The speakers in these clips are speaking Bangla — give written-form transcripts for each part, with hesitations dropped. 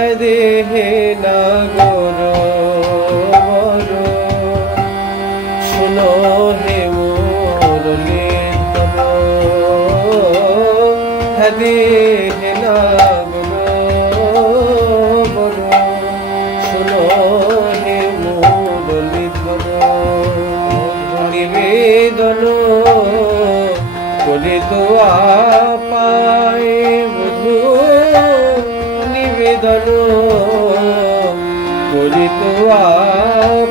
হ্যাঁ দেহে না গরো বড় শোনো হে মুরলীধর হ্যাঁ দেহে না গরো বড় শোনো হে মুরলীধর নিবেদন করে দোয়া পায় বধূ নিবেদন করে দোয়া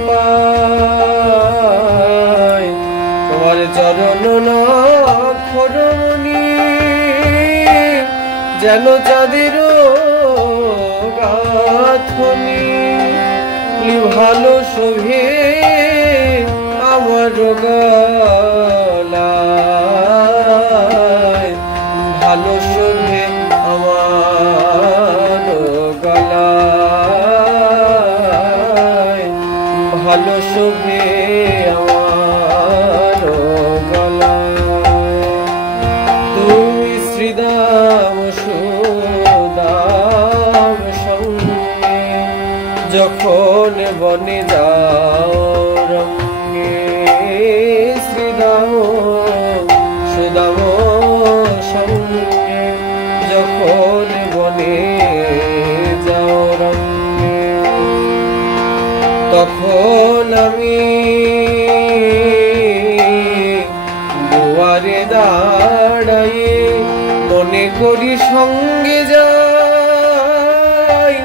পায় তোমার চরণ নখরমণি যেন চাঁদের গাঁথনি ভালো শোভে আমার গলায় ভালো শোভে আমার গলায় ভালো শোভে আমার গলায় তুমি শ্রীদাম সুদাম সঙ্গে যখন বনে যাও রঙ্গে শ্রীদাম সুদাম সঙ্গে যখন বনে যাও রঙ্গে তখন আমি দুয়ারে দাঁড়াই মনে করি সঙ্গে যাই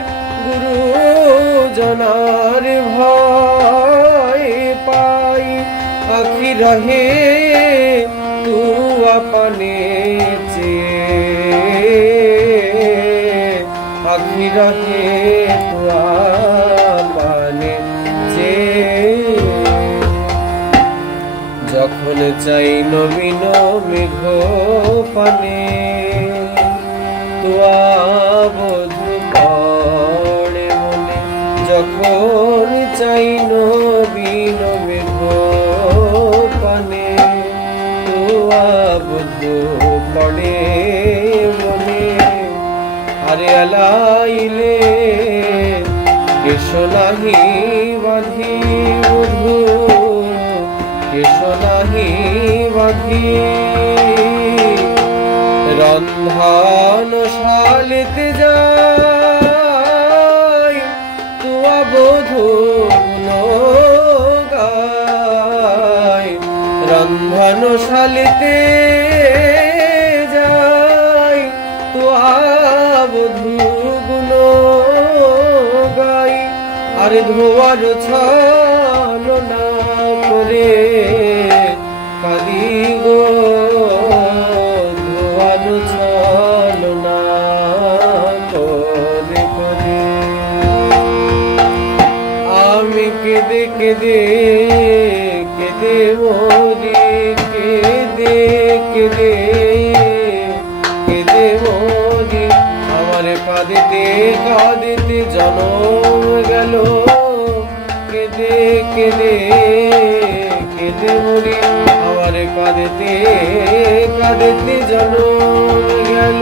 গুরুজনার ভয় পাই আখি রহে তু আপনে আখি রহে তু আপনে যখন চাই নবীন মেঘ পানে তুয়া বধূ পড়ে মনে যখন চাই নবীন মেঘ পানে তুয়া বধূ পড়ে মনে আরে আলাইলে কেশ নাহি বাঁধি বধূ কেশ নাহি বাঁধি রন্ধন শালিতে যাই তুয়া বধূ গাই রন্ধন শালিতে যাই তুয়া বধূ গুণ গাই আরে ধোয়ার ছলনা করে কাঁদি গো ধোয়ার ছলনা করে করে আমি কেঁদে কেঁদে কেঁদে মরি কেঁদে কেঁদে কেঁদে মরি আমার কাঁদিতে কাঁদিতে জনম গেল কেঁদে কেঁদে কেঁদে মরি আমার কাঁদিতে কাঁদিতে জনম গেল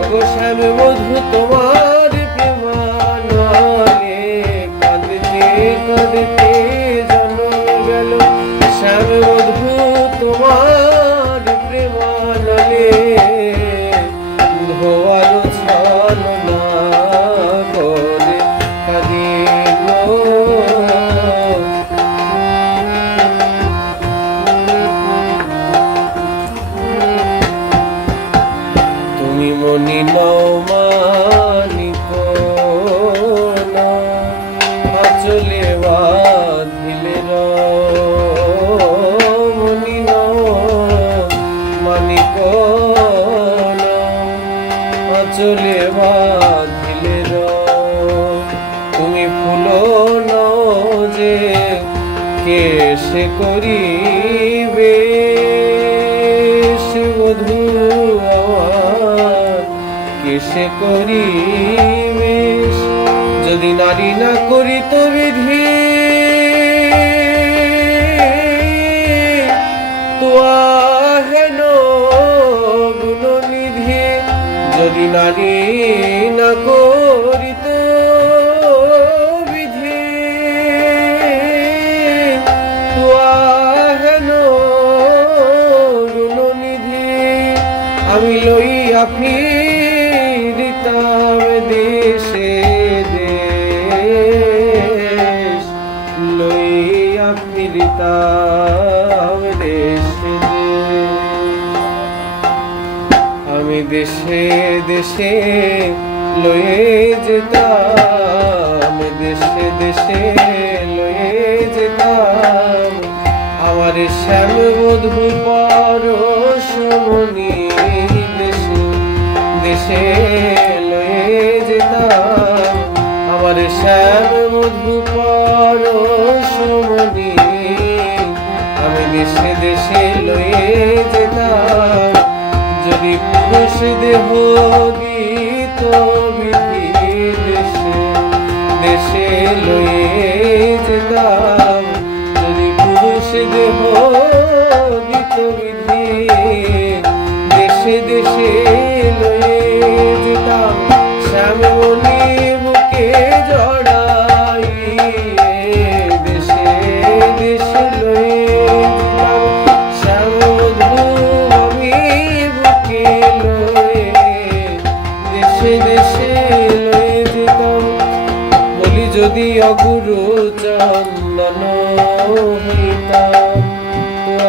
ওগো শ্যাম বধূ তোমার প্রেমানলে কাঁদিতে কাঁদিতে জনম গেল শ্যাম বধূ তোমার প্রেমানলে ধোয়ার ছলনা করে কাঁদি তুমি মনি নও মানিক না আঁচলে বাঁধিলে মনি নও মানিক না আঁচলে বাঁধিলে তুমি ফুল নও যে কেশে করিবে বধূ কেশে করিবে যদি নারী না করিত বিধি তোয়া হেন গুণনিধি যদি নারী না করিত দেশে দেশ লইয়া ফিরিতাম দেশে আমি দেশে দেশে লয়ে যেতাম দেশে দেশে লয়ে যেতাম আমার শ্যামবধূ পরশমণি দেশে দেশে লয়ে যেতাম আমার শ্যামবধূ পরশমণি আমি দেশে দেশে লয়ে যেতাম যদি পুরুষ দেহ দিত বিধি দেশে দেশে লয়ে যেতাম যদি পুরুষ দেহ দিত বিধি দেশে দেশে লয়ে যেতাম শ্যামমণি বুকে জড়াই দেশে দেশে লয়ে যেতাম শ্যামবধূ আমি বুকে লয়ে দেশে দেশে লয়ে যেতাম বলি যদি অগুরু চন্দন হইতাম তোর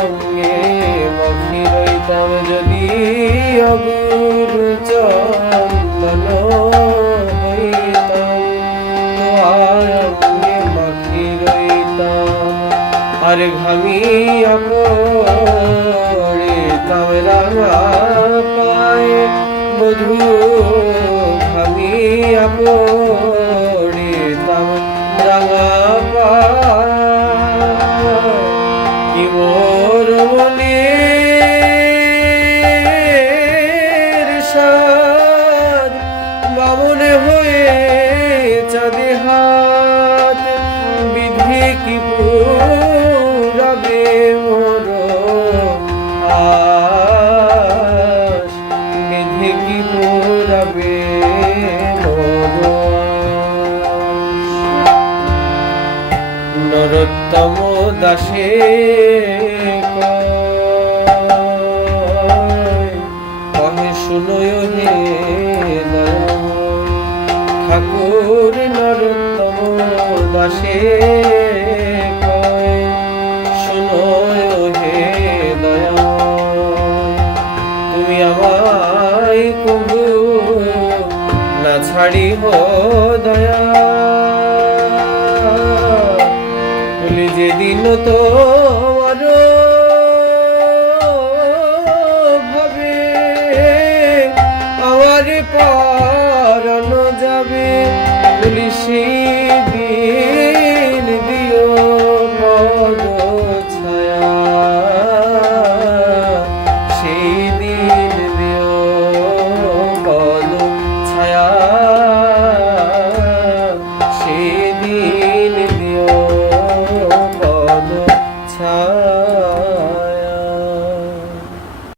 অঙ্গে মাখি রইতাম যদি অগুরু চন্দন হইতাম তোর অঙ্গে মাখি রইতাম আর ঘামিয়া পড়িতাম রাঙা পায়ে বধূ ঘামিয়া পড়িতাম রাঙা পায়ে কি মোর মনের সাদ বামন হয়ে চাঁদে হাত বিধি কি পুরাবে মোর আশ বিধি কি পুরাবে মোর নরোত্তম দাসে কহে শুনয় হে দয়াময় ঠাকুর নরোত্তম দাসে কয় শুনয় হে দয়াময় তুমি আমায় কবু না ছাড়ি হো দয়া বলি যেদিন তোমার ভাবে আমার পরানো যাবে বলি সেই